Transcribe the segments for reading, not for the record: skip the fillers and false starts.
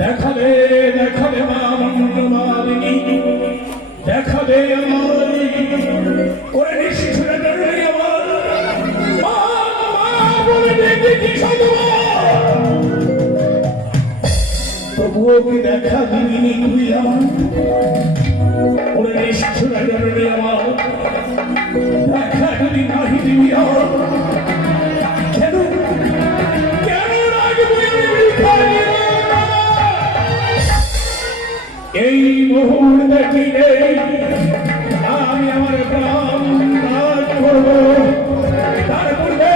দেখালে দেখালে মা মন্ডমালিনী দেখালে আমার ওরে নিষ্ঠুরে ডরলে আমার মা মা বলে ডেকেছি শতবার তবুও কি দেখা দিবি তুই আমার ওরে নিষ্ঠুরে ডরলে আমার দেখা যদি নাহি দিবি আমার কেন কেন রাখবি এই মুহূর্তে কিনে আমি আমার প্রাণ ত্যাগ করব তার পূর্বে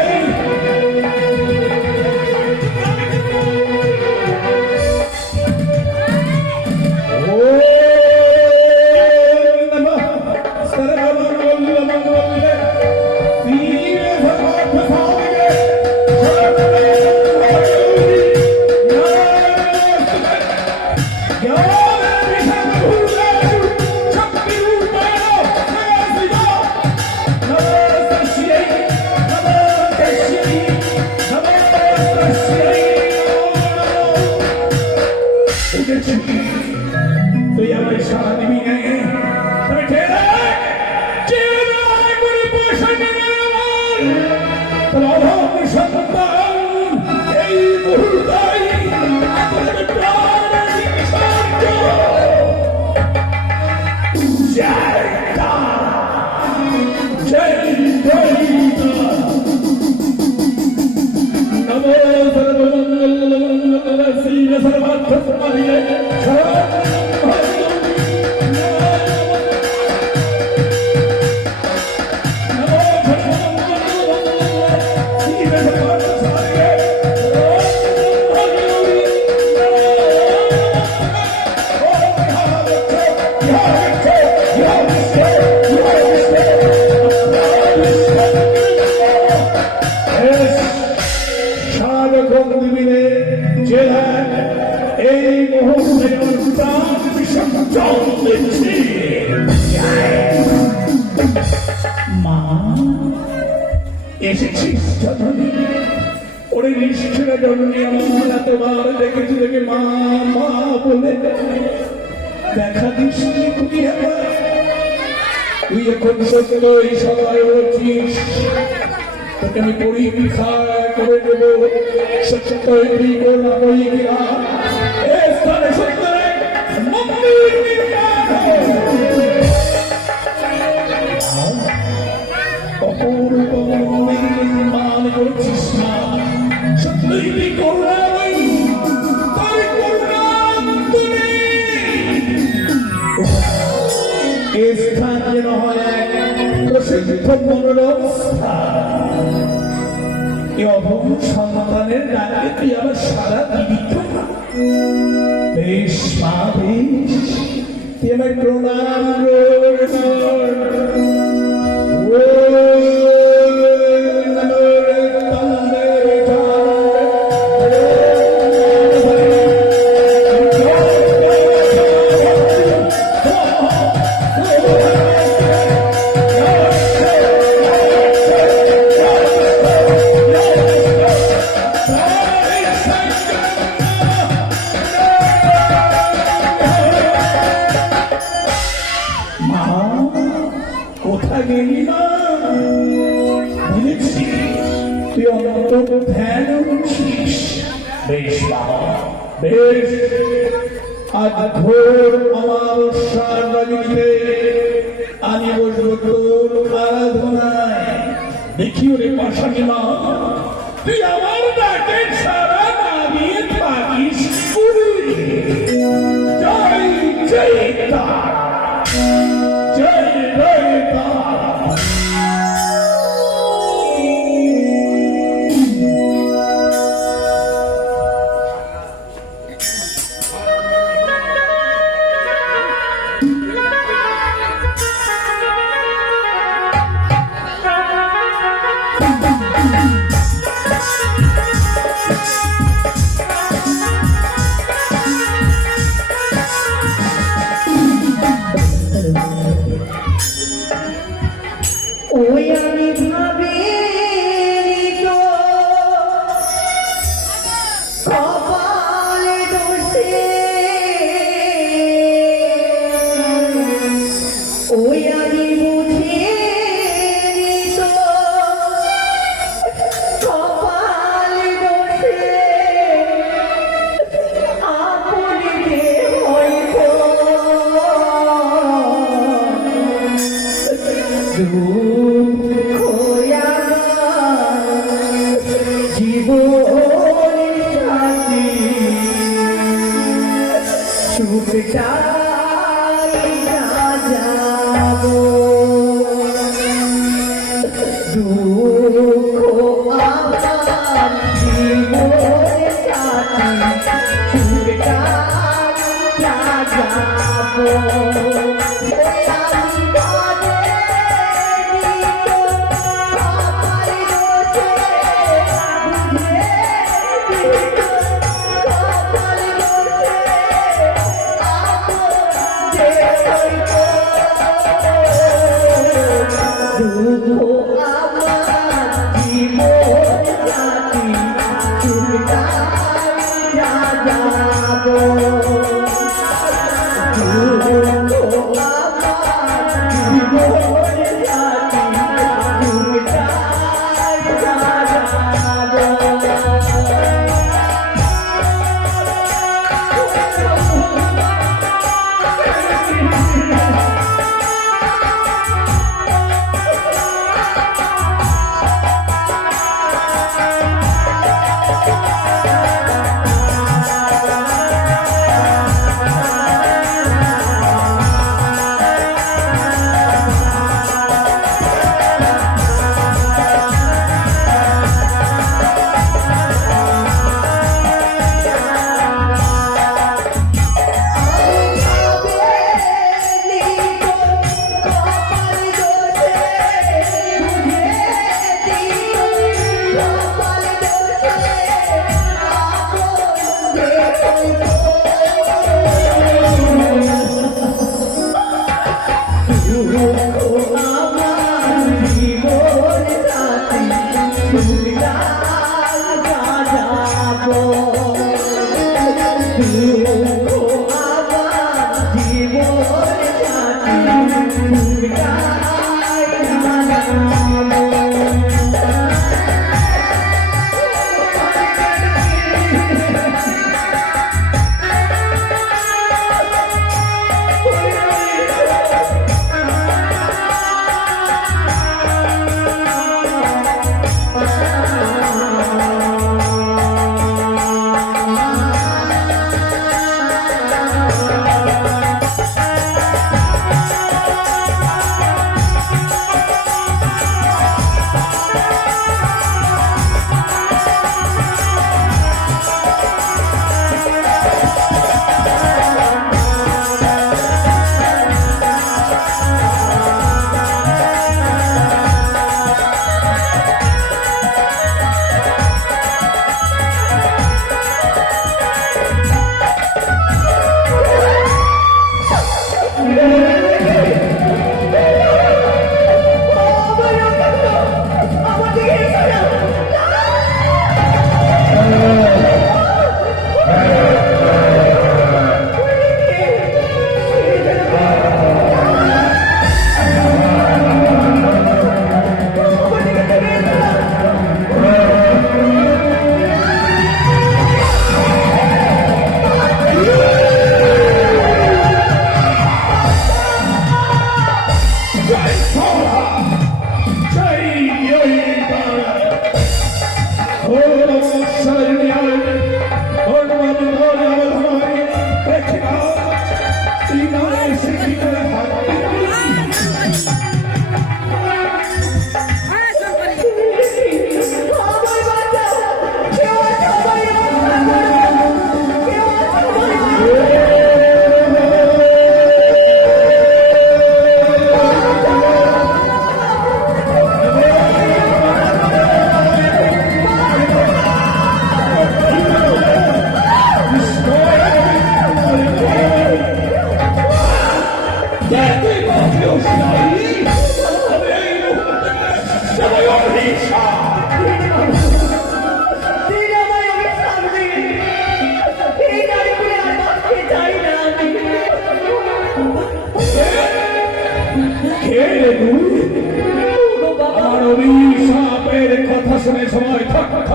তুই আমার সারা দিবি না তবে এই মুহূর্তে এই মুহূর্তে মা এসেছিস ওরে নিষ্ঠুরা জননী আমার এতবার দেখেছি দেখে মা মা বলে দেখা দিস তুই এখন সত্য এই সবাই বলছিস তোকে আমি পড়ি লিখা করে দেবো সত্য তৈরি করবো স্থানে সত্য মন্দির অপূর্ব মন্দির নির্মাণ করছিস না সত্যি করলাম তাই করলাম এই স্থান যেন হয় এক প্রসিদ্ধ মনোরম স্থান এই অভম সন্তানের ডাকে তুই আবার সারা দিবি বেশ মা বেশ তুই আমার প্রণাম তুই অন্তত ধ্যান করছিস বেশ বেশ আজ ঘোর অমাবস্যার রাজনীতিতে আমি বসবো তোর আরাধনায় দেখি ওরে পাশানি মা তুই আমার ডাকে সারা দাঁড়িয়ে থাকিস জয় জয় তারা জয় জয় তারা ওই আমি ভাবি তো কপালে দোষে ওই আমি বুঝি তো কপালে দোষে আপনি হয়তো জীবনের সাথী ছুটটাই না যাব দুঃখ আমার জীবনের সাথী ছুটটাই না যাব Oh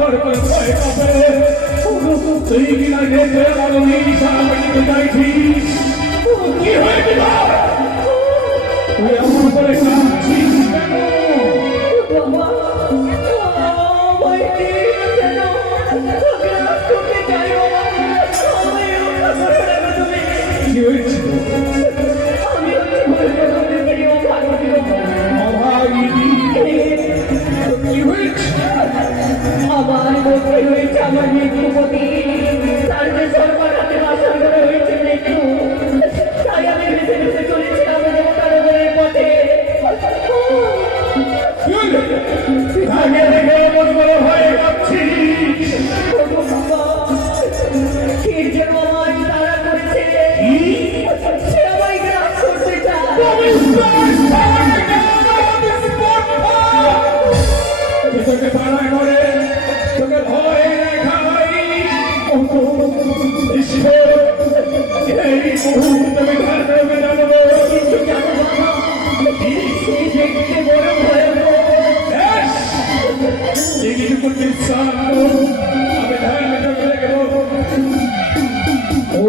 ঘর করে ভয় পাবে তুই কিনা দেখে আমার নিশা বাড়িতে যাইছিস কি হয়েছে তুই এমন করে কাঁদছিস কেন কি হয়েছে অভাগিনী কি হয়েছে আমার মধ্যে রয়েছে আমার মৃত্যুপতি তার যে সরকার হাতে বাসন করে হয়েছে মৃত্যু তাই আমি ভেসে ভেসে চলেছিলাম দেবতার নগরের পথে কি হলো আগে দেখে এমন করে ভয় পাচ্ছিস কি যে মামাই তারা করেছে সে আমায় গ্রাস করতে চায় তোকে তাড়া করে তোকে ভয় দেখাই ঈশ্বর এই মুহূর্তে আমি ঘাটে জানবো কিন্তু জানো বাবা সেই দেখতে বড় ভয়ানক এইটুকু বিশ্বাস আমি ধারণা করে গেল ও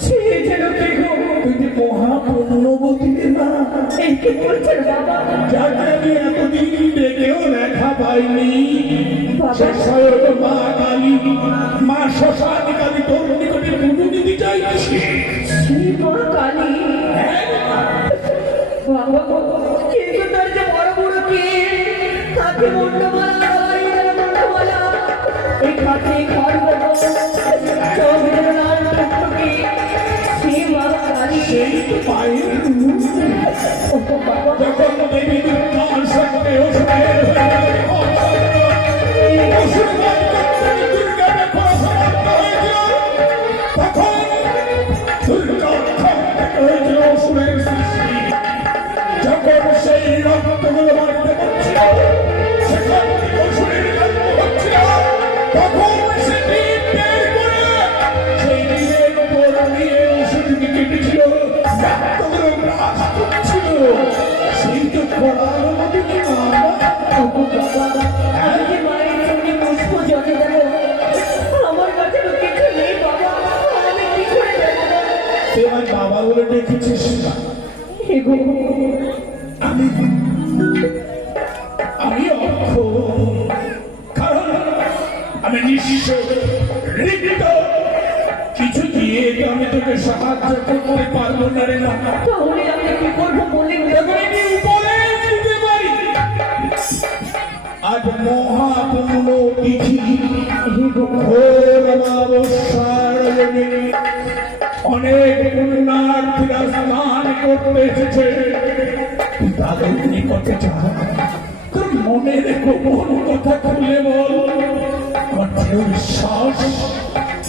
সে যেন দেখো তুই মহাপুণ্যবতী না এই কি বলছেন বাবা যাকে আমি এতদিন দেখেও দেখা পাইনি বাবা। সে স্বয়ং মা কালী মা শ্মশানী কালী তোর নিকটে পুজো দিতে চাইছি শ্রী মা কালী বাবা কিন্তু তার যে বড় বড় কে তাকে মুন্ডমালা মুন্ডমালা এই খাতে ঘর চৌধুরী লাল টুকটুকি শ্রী মা কালী সেই তো পায়ের রূপ। ও বাবা যখন দেবী দুর্গার সঙ্গে অসুরের হয়ে অসুরবাদ করতে দুর্গাকে পরাস্ত হয়েছিল তখন দুর্গা থেকে হয়েছিল অসুরের সৃষ্টি যখন সেই রক্তগুলো মারতে পারছিল সেখান থেকে অসুরের জন্ম হচ্ছিল তখন সে তীর বের করে সেই তীরের উপর নিয়ে অসুরকে কেটেছিল রক্তগুলো গ্রাস করছিল সেই তো করার মতো কি বাবা ও বাবা আমি যে মায়ের চোখে পুষ্প জলে দেব আমার কাছে তো কিছু নেই বাবা আমি কি করে দেবো তুই আমার বাবা বলে ডেকেছিস না এগো আমি আমি অক্ষ কারণ আমি নিঃস্ব রিক্ত কিছু দিয়ে তো আমি তোকে সাহায্য করতে পারবো না রে না তাহলে আমি কি করবো বলে এখন আমি উপদেশ দিতে পারি আজ মহাপূর্ণ তিথি ঘোর অমাবস্যার জন্যে অনেক পুণ্যার্থীরা স্নান করতে এসেছে তাদের নিকটে যা তোর মনের গোপন কথা খুলে বল আমার দৃঢ় বিশ্বাস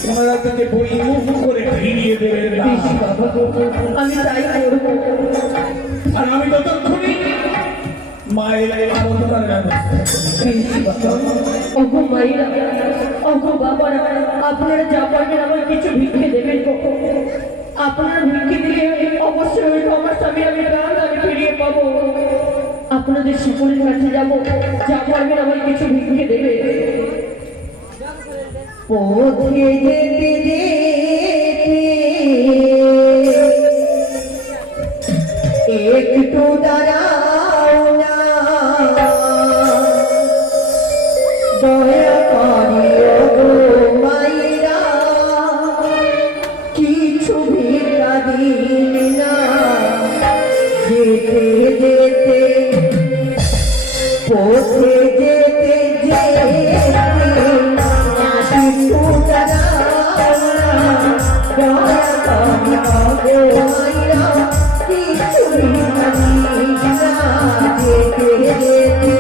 ওনারা তাকে বইমুখ করে ফিরিয়ে দেবে না। বেশি বাবা গো, আমি তাই করবো আর আমি ততক্ষণই মায়ের আরাধনার ব্যবস্থা করি। বেশি বাবা অগো মাইরা অগো বাবারা আপনারা যা পারবেন আমার কিছু ভিক্ষে দেবেন গো। আপনারা ভিক্ষে দিলে অবশ্যই হয়তো আমার স্বামী আমি প্রাণ আমি ফিরিয়ে পাবো আপনাদের সকলের কাছে যাবো যা পারবেন আমার কিছু ভিক্ষে দেবে পথে যেতে যেতে একটু দাঁড়াও না দয়া করিও গো মায়েরা কিছু ভিক্ষা দিন না যেতে যেতে পথে যেতে যেতে একটু দাঁড়াও না দয়া করিও গো মায়েরা কিছু ভিক্ষা দিন না যেতে যেতে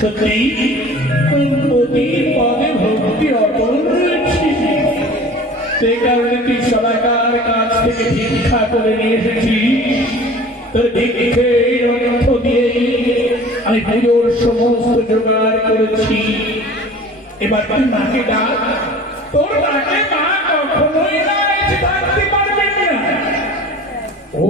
সত্যি নদীর পানে ভক্তি অটল রয়েছে, সে কারণে তুই সবাইকার কাছ থেকে ভিক্ষা করে নিয়ে এসেছি। তোর ভিক্ষে অর্থ দিয়ে আমি পুজোর সমস্ত জোগাড় করেছি। এবার তুই মাকে ডাক, তোর ডাকে মা কখনোই না এসে থাকতে পারবেন না। ও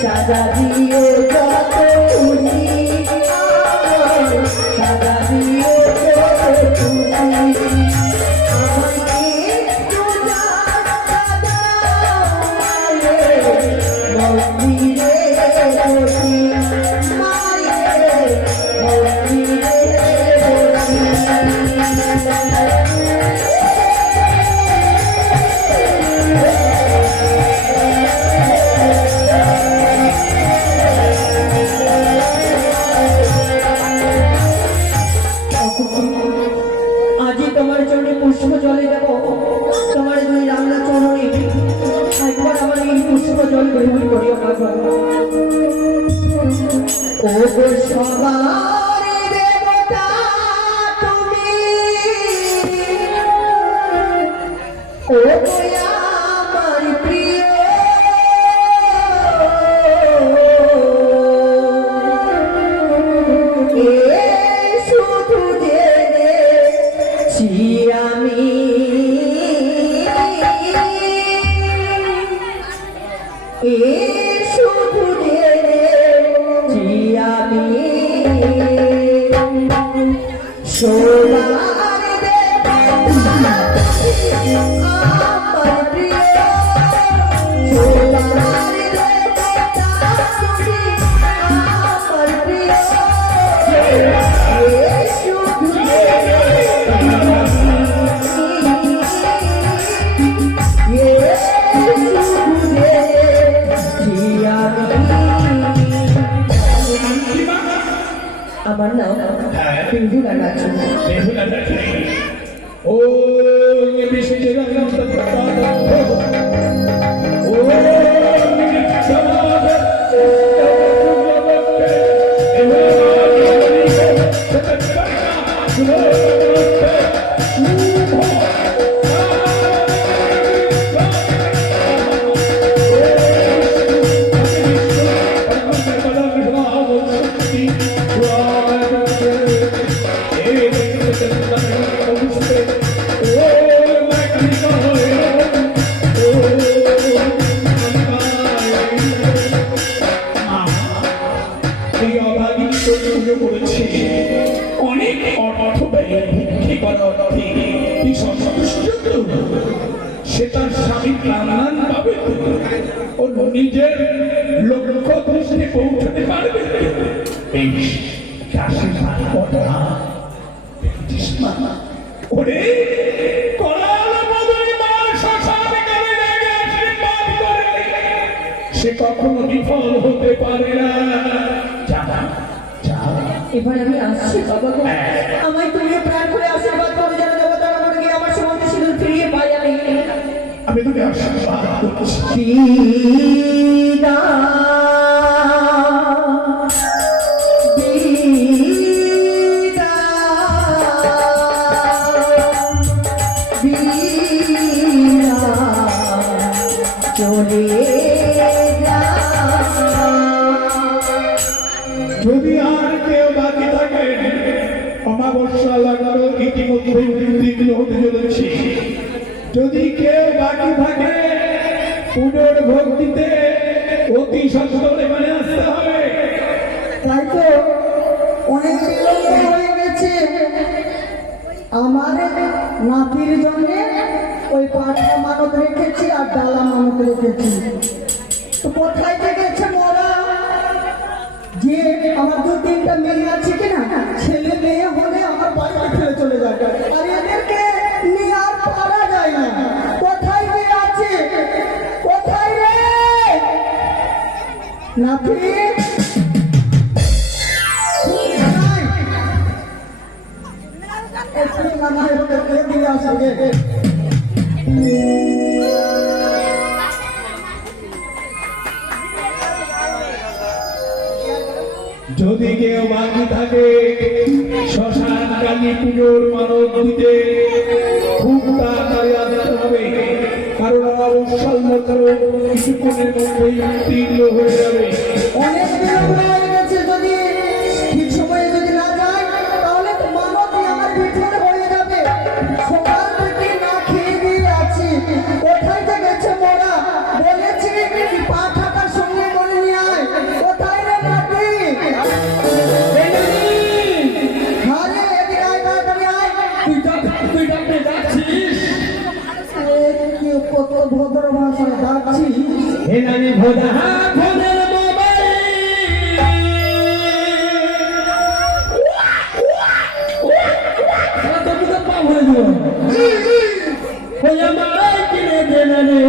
সাজা দিও যত খুশি সাজা দিও যত খুশি আমাকে মন্দিরে বসি মায়ের মন্দিরে বসি আজি তোমার চরণে পুষ্প জলে দেব তোমার দুই রান্না চরণে একবার আমার এই পুষ্প জল গ্রহণ করিও না গো। ও গো সবার দেবতা তুমি ও গো আমার প্রিয় এ শুধু জেনেছি আমি এ শুধু জেনেছি আমি সোনার দেবতা আমার প্রিয় সোনার দেবতা তুমি আমার প্রিয় এ শুধু আমার নাম পিঙ্গুলা নাচু ও বেশি অনেক অর্থ ব্যয় ভিক্ষে করা অর্থে সে তার স্বামী প্রাণ পাবে ও নিজের লক্ষ্য দৃষ্টি পৌঁছতে পারবে বেশ আশীর্বাদ করা ওরে সে কখনো বিফল হতে পারে না। এবার আমি আসছি বাবা গো আমায় তুমি প্রাণ করে আশীর্বাদ করো যেন দেবতা আমার গিয়ে আমার সমস্ত সিঁদুর ফিরিয়ে পাই আমি তোকে আশীর্বাদ করছি। বিনা চলে যদি আর কেউ বাকি থাকে অমাবস্যা লাগানো ইতিমধ্যে উদ্বিগ্ন হতে চলেছে। যদি কেউ বাকি থাকে পুজোর ভোগ দিতে অতি সত্তর এখানে আসতে হবে। তাই তো অনেক বিলম্ব হয়ে গেছে। আমার নাতির জন্য ওই পাঠা মানত রেখেছি আর ডালা মানত রেখেছি। তো কোথায় গেছে মোরা যে আমার দু তিনটা মেয়ে আছে কিনা ছেলে মেয়ে হলে আমার বাড়িতে ফেলে চলে যাবে আর এদেরকে নিয়ে আর পারা যায় না। কোথায় গিয়ে আছে কোথায় রে নাতি যদি কেউ বাকি থাকে শ্মশান কালী পুজোর মানব দিতে খুব তাড়াতাড়ি আসতে হবে, কারণ অবসর মাত্র কিছুক্ষণের মধ্যেই উত্তীর্ণ হয়ে যাবে। অনেক হেনানি ভোদা ফোনের মোবাইল সারা তো দুটো পা ভরে দিব ওই আমার কিনে দেনানে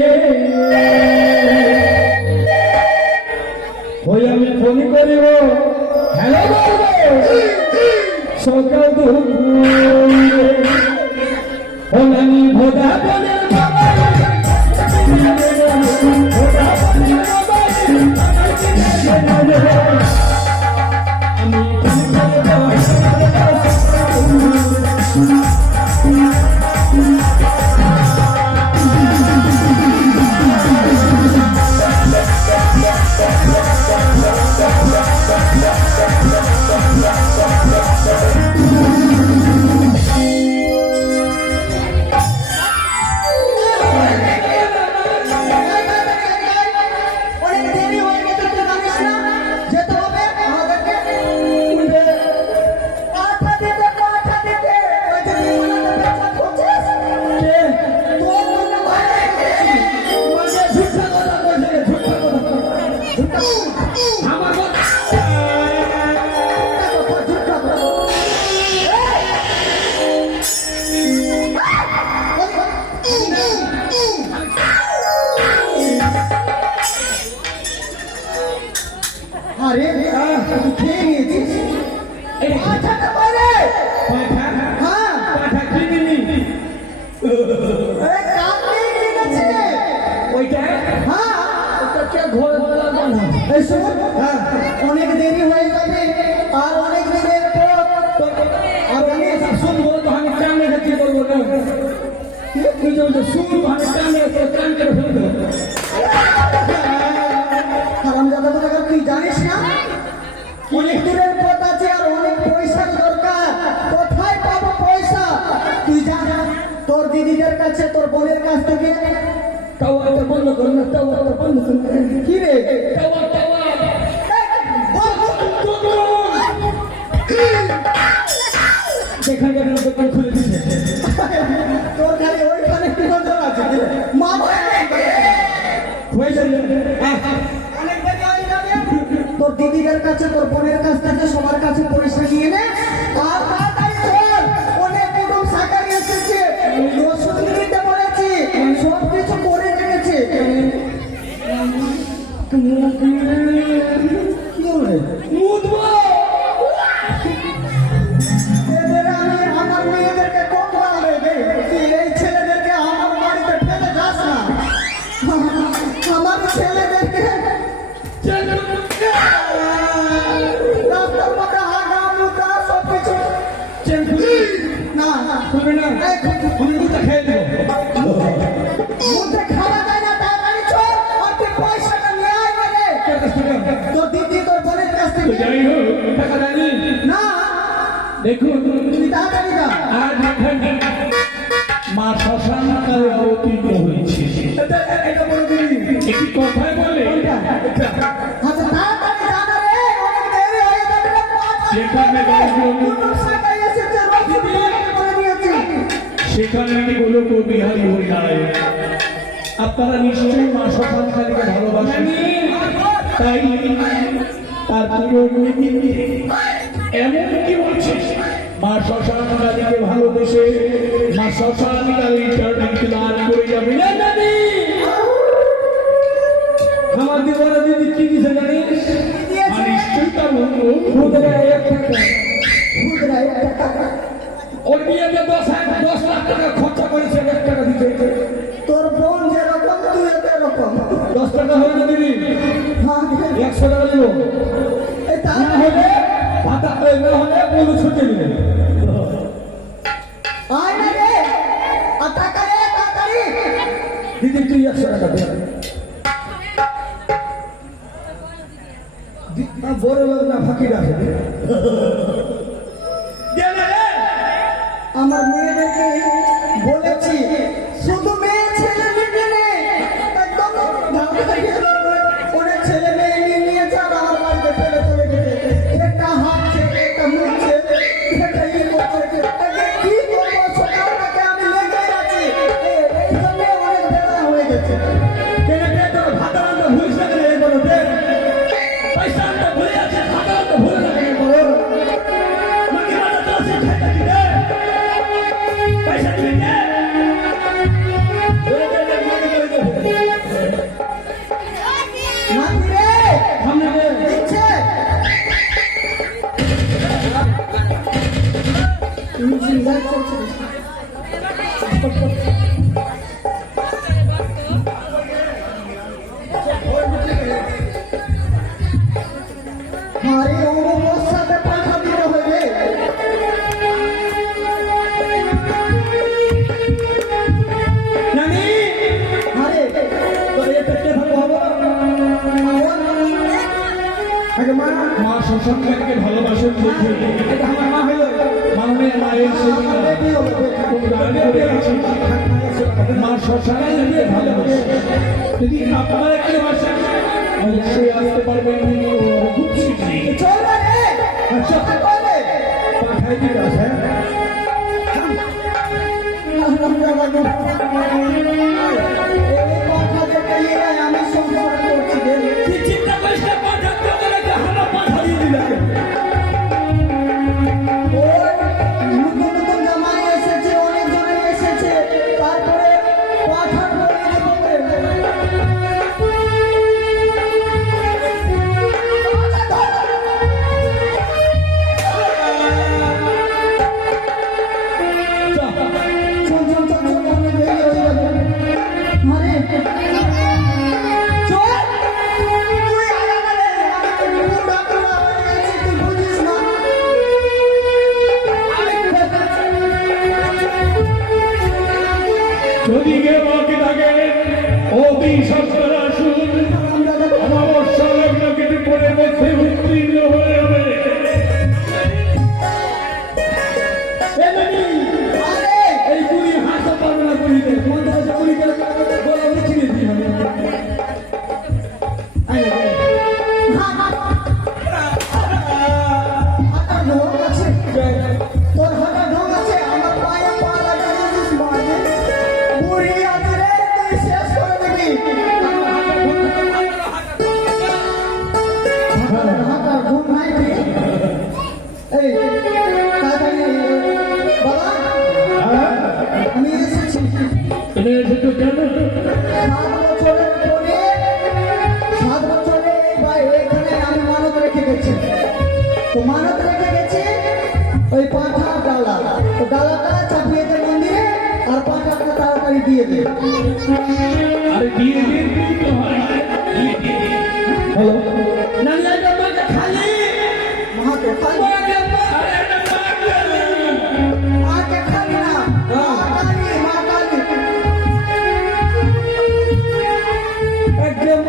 ওই আমি ফোন করিব হ্যালো বলবো সকাল দুপুরে হেনানি ভোদা ফোনের অনেক দেরি হয়ে গেছে, তুই জানিস না? যেতে হবে আমাদেরকে। পাঠা দিতে, পাঠা দিতে। ওই যে বিমানের ব্যবসা করছিস? তোর মনে ভয় নেই? মানে ঝুঠা কথা বলছে ঝুঠা কথা ঝুঁকা। আমার কথা ঝুঁকা, ঝুঁকা। আরে তুই খেয়ে নিয়েছিস? পাঠাটা বাইরে। পাঠা হ্যাঁ, পাঠা কিনিনি আরে কাকে কিনেছে? ওইটা হ্যাঁ, ওটা কে ঘরে লাগবে না এই শোন, অনেক দেরি হয়ে যাবে আর অনেক দিনের পর আর আমি এসব শুনবো তো আমি কানে দেখি করবো না তুই যে শুনবো আমি কানে কান করে ফেলবো হারামজাদা কোথাকার, তুই জানিস না অনেক দূরের পথ আছে আর অনেক পয়সার দরকার। কোথায় পাবো পয়সা? তুই জান তোর দিদিদের কাছে, তোর বোনের কাছ থেকে। তাওয়া বন্ধ কর না তাওয়া বন্ধ কর কি রে? তাওয়া তাওয়া যেখানে যেখানে দোকান খুলে দিচ্ছে তোর খালি ওইখানে কি নজর আছে? মাথায় হয়ে যাবে অনেক দেরি হয়ে যাবে। তোর দিদিদের কাছে, তোর বোনের কাছ থেকে সবার কাছে পয়সা নিয়ে নে আর তাড়াতাড়ি চল। অনেক কুটুম শাকারি এসেছে, ওষুধ নিতে বলেছি, সব কিছু করে রেখেছে। কি হলো? মুদবো এদের আমি আমার মেয়েদেরকে কম মারবে রে। তুই এই ছেলেদেরকে আমার বাড়িতে ফেলে যাস না। আমার ছেলেদেরকে রাস্তার মধ্যে হাগা মুতা সব কিছু না তুমি না আমি দুটো খেয়ে দেবো মুখে খাওয়া যায় না। তাড়াতাড়ি চল আর তুই পয়সাটা নিয়ে আয় রে। তোর দিদি, তোর বোনের কাছ থেকে। যাই হোক টাকা জানি না, দেখুন তুই তাড়াতাড়ি যা। আর এখানে মা শ্মশান কালে অবতীর্ণ হয়েছে এটা বলে দিবি। একটি কথায় বলে আচ্ছা তাড়াতাড়ি যা না রে, অনেক দেরি হয়ে যাবে রে। যেখানে গাছগুলো কুটুম শাকারি এসেছে, রসিদ করে দিয়েছি। সেখানে আমি গোলক বিহারী হয়ে দাঁড়াই আপনারা নিশ্চয়ই মা শ্মশান কালীকে ভালোবাসেন তাই তার এমন কি বলছে মা শ্মশান কালীকে ভালোবেসে মা শ্মশান কালীটার দান করে যাবে না দাদি আমার দিবরা দিদি কি দিছে জানিস নিশ্চয়ই তার বন্ধু খুদরা এক টাকা। ওর বিয়েতে 10 লাখ টাকা খরচা করেছে 1 টাকা দিতে তোর বোন যেরকম তুই এরকম। 10 টাকা হয়ে যাবে হ্যাঁ, 100 টাকা দিব এই না তাড়াতাড়ি হলে ভাতা না হলে বলু ছুটে নেবে আয় না রে, আর টাকা রে তাড়াতাড়ি। দিদি তুই 100 টাকা দে বড় লোক না ফাঁকি রাখে আমার মেয়েদেরকে বলেছি শুধু মেয়ে ছেলে নিতে নে। একদম ভালো থেকে অনেক ছেলে মেয়ে নিয়ে নিয়েছে আর আমার বাড়িতে ফেলে চলে গেছে। একটা হাঁটছে, একটা মুখছে, একটা করছে। কি করবো? সকাল থেকে আমি লেগে আছি। এই জন্য অনেক বেলা হয়ে গেছে। কেন তোর ভাতা রান্না লাইট চলছে আরে ওর সাথে পাঠা দিতে হবে নানি আরে তো এটা কে ভালো আগে মা মা সন্তানকে ভালোবাসেন দেখে এটা আমার মা হলো মাননীয় মায়ের সেই বেবি হলো গান করে আছে মা সন্তানকে ভালোবাসে যদি আপনারা কে বাসেন অবশ্যই আসতে পারবেন খুব শীঘ্রই চল রে আচ্ছা করে পাঠাই দিতে আছে আমি সংসার করছি তুই চিন্তা করিস না পাঠা করে হানা পাঠাই দিলে নতুন নতুন জামাই এসেছে অনেক জনে এসেছে তারপরে পাঠার বলে যদি কে মাকে ডাকে অতি সত্তর আসুন অমাবস্যা লগ্ন কেটে পরে মধ্যে উত্তীর্ণ হয়ে যাবে এই পুরী হাসতে পারবে না পুরীতে পুরীতে বলা মিছিয়ে দিয়ে হবে তোর হাতে ঢং আছে আমার পায়ে পা লাগাইছিস মানে বুড়ি আছে রে তুই শেষ করে দিবি হাঁটার ঘুম নাই রে এই তাড়াতাড়ি বাবা আমি এসেছি তুমি এসেছো কেন 7 বছরে এখানে আমি মানত রেখে গেছি তো মানত রেখে গেছি ওই পাঁঠা ডালা তো ডালাটা চাপিয়ে দে মন্দিরে আর পাঁঠাটা তাড়াতাড়ি দিয়ে দে আরে দিয়ে দিয়ে তো হয় হ্যালো নানি আজ আমাকে খালি মাকে খালি আরে এটা পাগল মাকে খালি না মা কালী একদম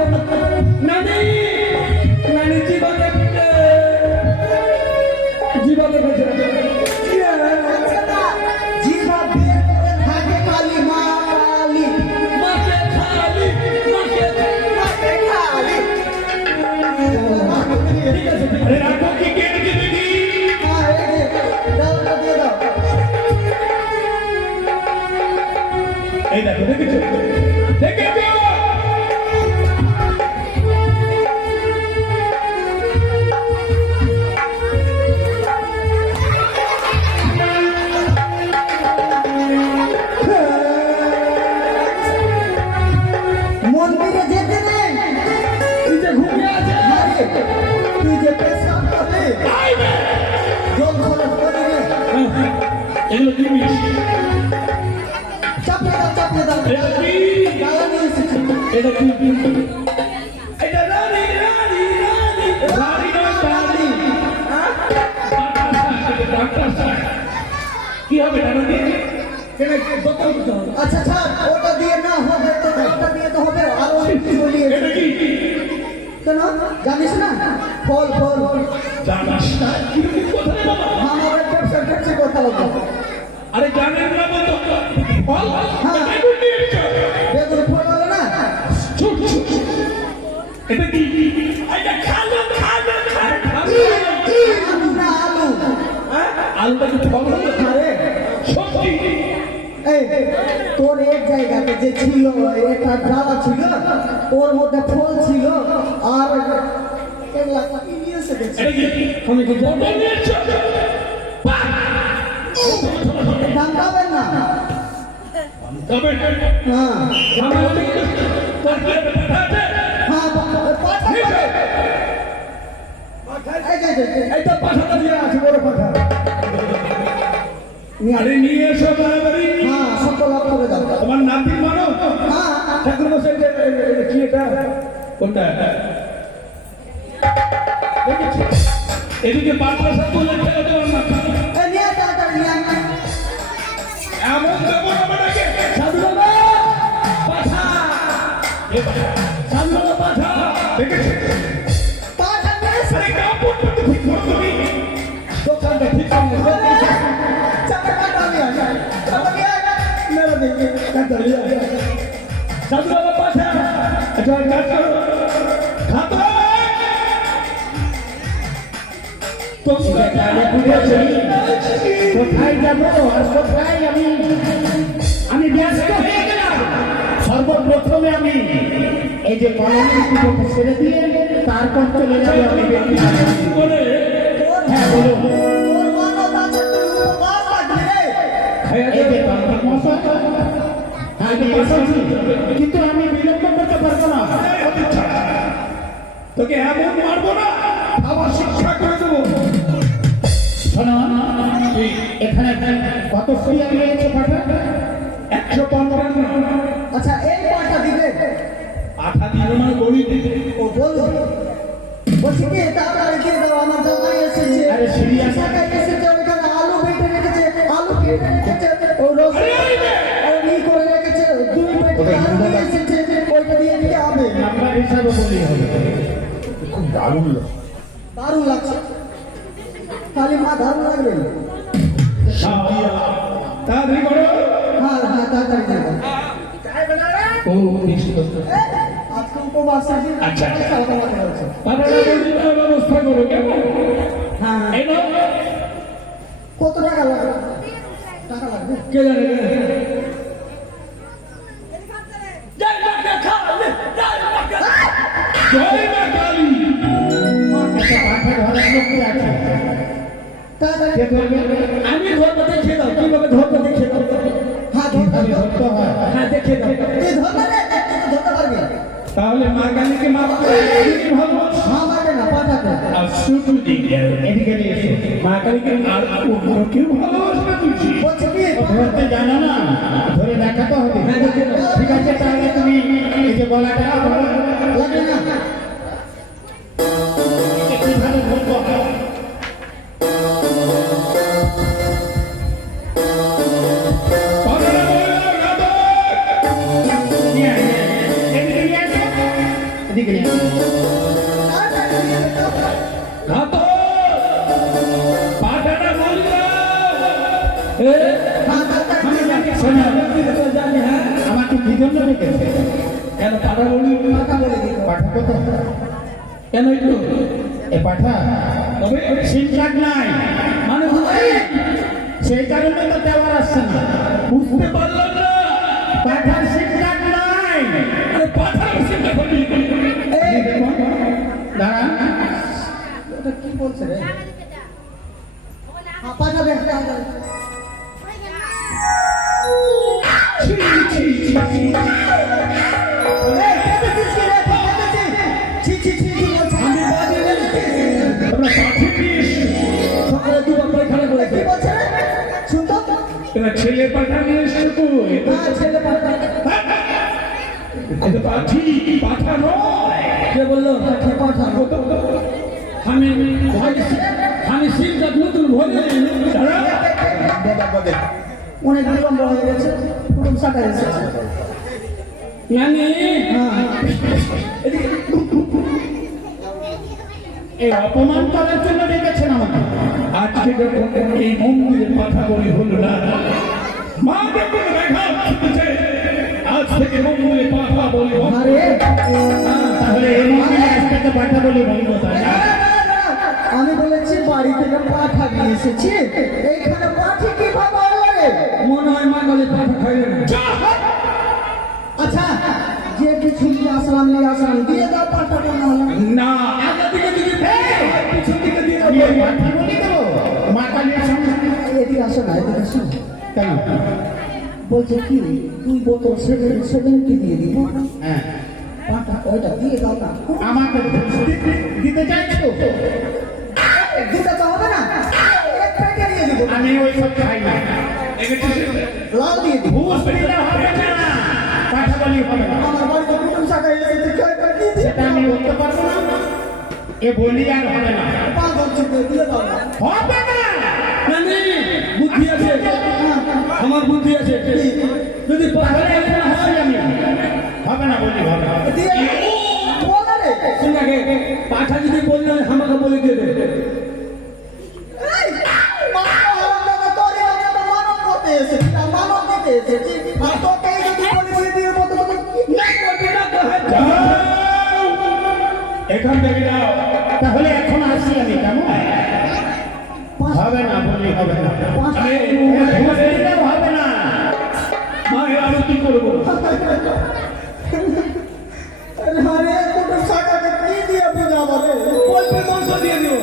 নানি নানি জীবনে জীবনে বেঁচে জিভা বের করে থাকে কালী মা কালী মাকে খালি মাকে খালি ঠিক আছে আরে রাখো কি কে দেখি ডালটা দিয়ে দাও এই দেখো দেখেছো দেখেছো মন্দিরে যেতে নেই তুই যে ঘুমিয়ে আছে আরে তুই যে পেশাব করলি জল খরচ করি রে এগুলো দিবি চাপিয়ে দাও এটা কি ডালা নিয়ে এসেছি এটা কি এটা রানী রানী রানী রানী রানী ডাক্তার স্যার কি হবে রানী কেন বোতল দিতে হবে আচ্ছা ছাড় ওটা দিয়ে না হবে তো ওটা দিয়ে তো হবে আর ওই চলিয়ে এটা কি কেন জানিস না ফল জানাস না কি কোথায় বাবা আমার ব্যবসা কথা বলবো আরে জানেন না বলতো বল হ্যাঁ। বেগুন নিয়ে এসো। বেগুন ফল হলো না ছুট, ছুট। এটা কি এটা খালো আলু না আলু আলুটা কি ফল হলো আরে সত্যি এই তোর এক জায়গাতে যে ছিল একটা ডালা ছিল ওর মধ্যে ফল ছিল আর এগুলা কি নিয়ে এসে গেছে এটা কি আমি কি বোতল নিয়ে এসো। দাম পাবেন না তবে হ্যাঁ আমি অনেক তোর পেটে পাঠাতে হ্যাঁ পাঠা এই যে এইটা পাঠাতে দিয়ে আছে বড় পাঠা আরে নিয়ে এসো তাড়াতাড়ি। হ্যাঁ সকল লাভ করে যাবে। তোমার নাতি মানো হ্যাঁ ঠাকুর মশাই কি এটা কোনটা দেখেছি এদিকে বাচ্চা সব বলে ফেলে দেওয়ার না এই নিয়ে তাড়াতাড়ি নিয়ে আয়। এমন ব্যাপার আমাকে সাধু বাবা পাঠা সাধু বাবা পাঠা দেখেছি পাঠা নিয়ে এসে আরে কাপড়টা তো ঠিক করো তুমি দোকানটা ঠিক করে চাপা কাটা নিয়ে আয়। চাপা নিয়ে আয়। মেরে দেখে কাটা লিয়া সাধু বাবা পাঠা এটা কাজ করো খাতো কোথায় যাব আর কোথায় আমি ব্যস্ত হয়ে গেলাম। সর্বপ্রথমে আমি এই যে কলমের পুজোটা ছেড়ে দিয়ে তারপর চলে যাবো আমি ব্যক্তিগত। করে হ্যাঁ বলুন। তোর মানব আছে তুই উপবাস রাখবি রে। এই যে তান্ত্রিক মশাই, আমি এসেছি, কিন্তু আমি বিলম্ব করতে পারবো না। তোকে এমন মারবো না আবার শিক্ষা করে দেবো শোনো, এখানে কত সিরিয়াল রয়েছে পাঠা? 155 আচ্ছা এই পাঠা দিবে আঠা দিল না গড়ি দিবে ও বললো বলছি কি তাড়াতাড়ি দিয়ে দাও আমার জামাই এসেছে। আরে সিরিয়াস টাকায় এসেছে ওখানে আলু বেটে রেখেছে আলু কেটে রেখেছে ও রস আর ই করে রেখেছে 2 পেটি আলু নিয়ে এসেছে ওইটা দিয়ে দিতে হবে। নাম্বার হিসাবে বলি হবে। দারুণ লাগছে খালি মা দারুণ লাগবে। তাড়াতাড়ি করো হ্যাঁ হ্যাঁ তাড়াতাড়ি দিয়ে দাও। ও নিশ্চিত আজকে উপবাস আছে। আচ্ছা। খাওয়া দাওয়া করা হচ্ছে। তাড়াতাড়ি ব্যবস্থা করো কেমন হ্যাঁ এই নাও কত টাকা লাগবে? টাকা লাগবে কে জানে জয় মা কালী জয় মা কালী একটা পাঠা ঘরের লোক কি আছে? তাড়াতাড়ি কে ধরবে? আমি ধর্ম দেখে দাও কিভাবে ধর্ম দেখে দাও হ্যাঁ কিভাবে ধরতে হয়? হ্যাঁ দেখে দাও তুই ধরতে দে, তুই ধরতে পারবি। তাহলে মা কালীকে মাফ করে দিতে ভালো মা মারবে না পাঠাতে। আর শুধু দিকে এদিকে নিয়ে এসো। মা কালীকে আর অন্য কেউ ভালোবাসা দিচ্ছি বলছে কি ধরতে জানো না, ধরে দেখাতে হবে। ঠিক আছে, তাহলে তুমি এই যে গলাটা ধরো। লাগবে না কিভাবে ধরতে হয়? নিয়ে আয়, এদিকে নিয়ে আসো। এদিকে নিয়ে আসো। তাড়াতাড়ি দিয়ে দাও। হ্যাঁ তাড়াতাড়ি শোনো, আমাকে কি জন্য রেখেছে? কেন পাঠা বলি টাকা বলে দিতে হবে। পাঠা কত? কেন একটু এ পাঠা তবে সিম কার্ড নাই, মানে সেই কারণে তো দেওয়ার আসছে না। বুঝতে পারলাম না পাঠার সিম কার্ড নাই। আরে পাঠা চিন্তা করবি এই দাঁড়ান, এটা কি বলছে রে? হ্যাঁ পাঠাবে তাড়াতাড়ি। ছি, ছি, ছি, ছি। এই কেটেছিস কি রে? তুই কেটেছিস? ছি ছি ছি ছি বলছে। আমি বাদে বলছি তোমরা পাঠিয়ে দিস সকালে দুবার পায়খানা কি করেছে বলছে রে? শুনতো? এরা ছেলে পাঠা নিয়ে এসছে তুই হ্যাঁ ছেলে পাঠা। এটা পাঠি পাঠা নয় কে বললো পাঠা পাঠা। আমি আমি সিমটা নতুন ভরে দাঁড়া অনেক বিলম্ব হয়ে গেছে কুটুম সাটা এসেছে। নানি এই অপমান করার জন্য রেখেছেন আমাকে। আজকে যখন এই মন্দিরে পাঠা বলি হলো না মা যখন দেখা খেতেছে আজ থেকে মন্দিরে পাঠা বলি হবে। আরে তাহলে এই মন্দিরে আজ থেকে পাঠা বলি বলবো, তাই না? আমি বলেছি বাড়ি থেকে পাঠা নিয়ে এসেছি এইখানে পাঠি কি ভাবে হলো রে? মনে হয় মা বলে পাঠা খাইবে না আচ্ছা যে কিছু নিয়ে আসলাম নিয়ে আসলাম দিয়ে দাও পাঠা কেন হলো? না আগের দিকে দিকে পিছন দিকে দিয়ে আমি এই পাঠা বলি দেবো মা কালীর সামনে? এদিকে আসো না এদিকে আসো না। কেন? বলছে কি তুই বোতল সেভেন্টি দিয়ে দিব হ্যাঁ, পাঠা ওইটা দিয়ে দাও না। আমাকে দিতে চাইছো? দুটা তো হবে না এক প্যাকেট দিয়ে দিব। আমি ওই সব খাই না। লাল দিয়ে দিই। ঘুষ দিলে হবে না, কথা বলি হবে না। আমার বাড়িতে কুটুম শাখা এসেছে, কে কে দিয়ে দিই? সেটা আমি বলতে পারবো না, এ বলি আর হবে না, পাঁচ হচ্ছে, দিয়ে দাও না। হবে না। নানি বুদ্ধি আছে, আমার বুদ্ধি আছে। যদি তাহলে এখন আসি আমি, হবে না বলি হবে না। দিয়ে বল না রে। শুন আগে, পাঠা যদি বললে আমাকে বলে দিয়ে দে। এই, মানব হারামজাদা, তোরই আগে তো মানব করতে এসেছি, আর মানব দিতে এসেছি। আর তোকে যদি বলি দিয়ে মতো তোকে কিডন্যাপ করবি না তো হয়। যাও, এখান থেকে যাও। তাহলে এখন আসি আমি, কেমন? হবে না বলি হবে না, আমি ঘুষ দিলেও হবে না। মায়ের আরতি করবো। আরে কুটুম শাখাকে কি দিয়ে বুঝাবো রে? অল্পের মাংস দিয়ে দিও।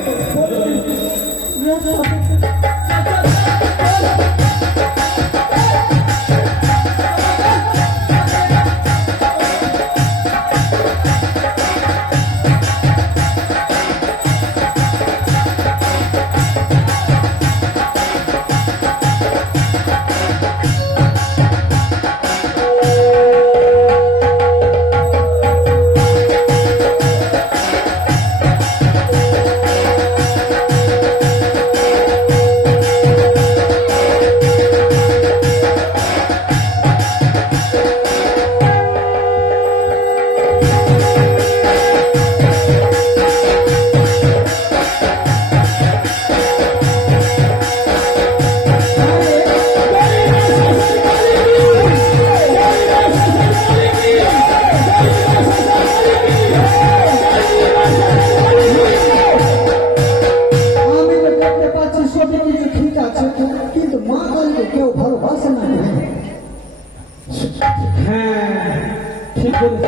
আমি তো দেখতে পাচ্ছি সবই কিছু ঠিক আছে, কিন্তু মা কালীকে কেউ ভালোবাসে না। হ্যাঁ, ঠিক বলেছ।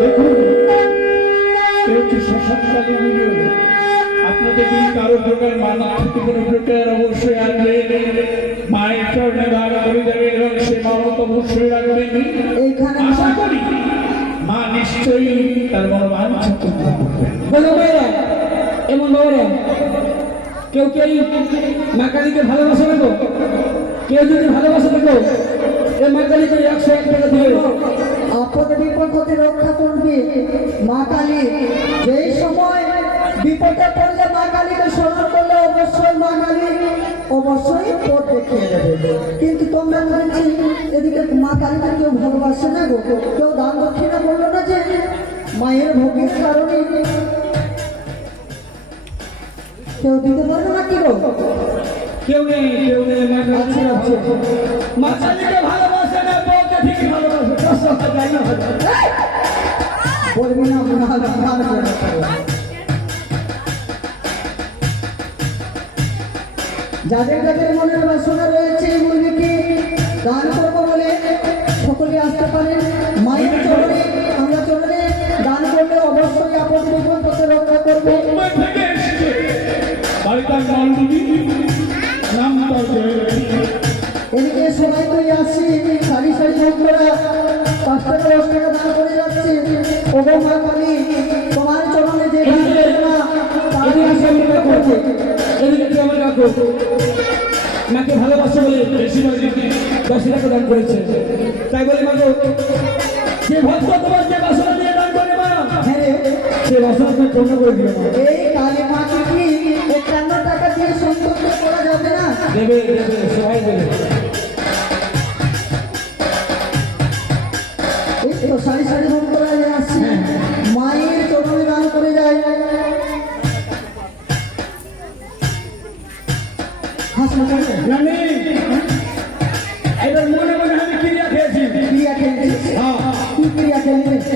দেখুন, এ হচ্ছে শ্মশানকালী ভিডিও। আপনাদের যদি কারো প্রকার মানব থেকে কোনো প্রকার অবশ্যই আনবেন, মায়ের চরণে দান করে যাবেন এবং সে মানত অবশ্যই রাখবেন। এইখানে আশা করি মা নিশ্চয়ই তার মনোবাঞ্ছা পূর্ণ করবেন। বলো ভাইরা, এমন বাবারা, কেউ কেউ মা কালীকে ভালোবাসে না গো? কেউ যদি ভালোবাসে না গো, এ মা কালীকে 101 টাকা দিবে। আপদ বিপদ হতে রক্ষা করবে মা কালী। যেই সময় বিপদে পড়লে মা কালীকে স্মরণ করলে অবশ্যই মা কালী অবশ্যই পথ দেখিয়ে দেবে। কিন্তু তোমরা বলছি এদিকে মা কালীকে কেউ ভালোবাসে না গো, কেউ দান দক্ষিণা বললো না যে মায়ের ভোগের কারণে কেউ দিতে পারবে না কি গো? কেউ নেই মা কালী আচ্ছা আচ্ছা, মা কালীকে ভালোবাসে না, বউকে ঠিকই ভালোবাসে। 10 টাকা যাই না হবে। বলবি না যাদের যাদের মনের বাসনা রয়েছে এই মুরগিকে দান করবো বলে সকলে আসতে পারেন। মায়ের চরণে আমরা চরণে দান করলে অবশ্যই আপদ বিপদ হতে রক্ষা করবে। মুম্বাই থেকে এসেছে বাড়িটার নলদিদি, নাম তার জয়লক্ষ্মী। এদিকে সবাই তো আসছি সারি সারি ভক্তরা 5 টাকা 10 টাকা দান করে যাচ্ছে। ওগো মা কালী, তোমার চরণে যে দান করবে না তার আশীর্বাদ করবে। এদিকে তুই আমার কাকু মাকে ভালোবাসে বলে বেশি 10 টাকা দান করেছে। তাই বলে মাকে যে ভক্ত তোমার যে বাসনা দিয়ে দান করে মা, হ্যাঁ রে, সে বাসনা তুমি পূর্ণ করে দিও মা। এই কালী মাকে কি 51 টাকা দিয়ে সন্তুষ্ট করা যাবে না? দেবে সবাই দেবে। এই তো সারি সারি ভক্তরা যে আসছে মায়ের চরণে দান করে যায়। হাসপাতালে জানি এবার মনে মনে আমি ক্রিয়া খেয়েছি। ক্রিয়া খেলছিস? হ্যাঁ, কি ক্রিয়া খেলছিস?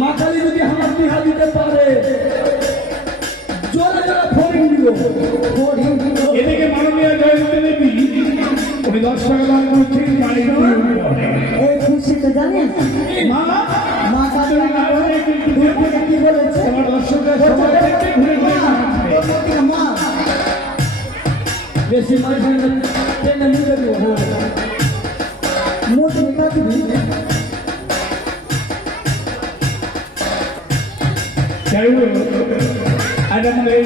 মা কালী যদি আমার বিহা দিতে পারে, জোরে জোরে ফোন বেশি মানুষ ট্রেনে মুখে দিব মুখ নিকাশবি যাই হোক আজ আমাদের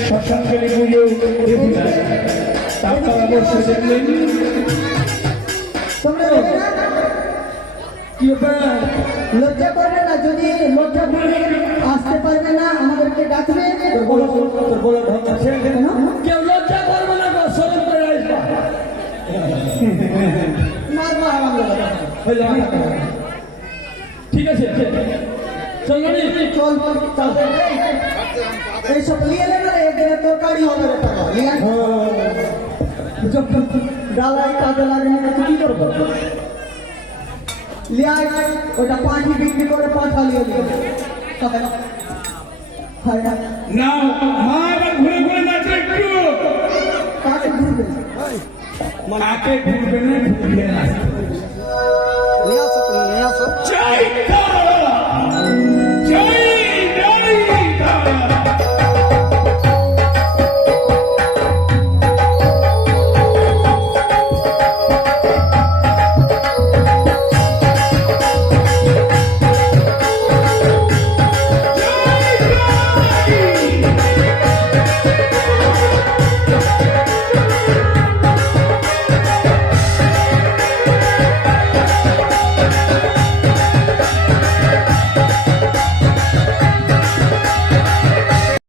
শ্মশানকালী পুজো দেখুন আপনারা অবশ্যই দেখলেন তোমরা দেবে না কি ব্যাপার লজ্জা করবে না যদি লজ্জা করবে আসতে পারবে না আমাদেরকে ডাকবে তোর বলো ঢং আছে কেউ লজ্জা করবে না গো সরম করে আসবা মার মার আমাদের হইলে আমি ঠিক আছে চল রানী চল চল এইসব নিয়ে নেবে এদের তরকারি হবে টাকা নিয়ে ডালাই কাজে লাগে না তো কি করবো লিয়াই ওটা পাঁচি বিক্রি করে পাঁচা নিয়ে নিয়ে হয় না না মা এবার ঘুরে ঘুরে নাচে একটু কাকে ঘুরবে মাকে ঘুরবে না ঘুরবে না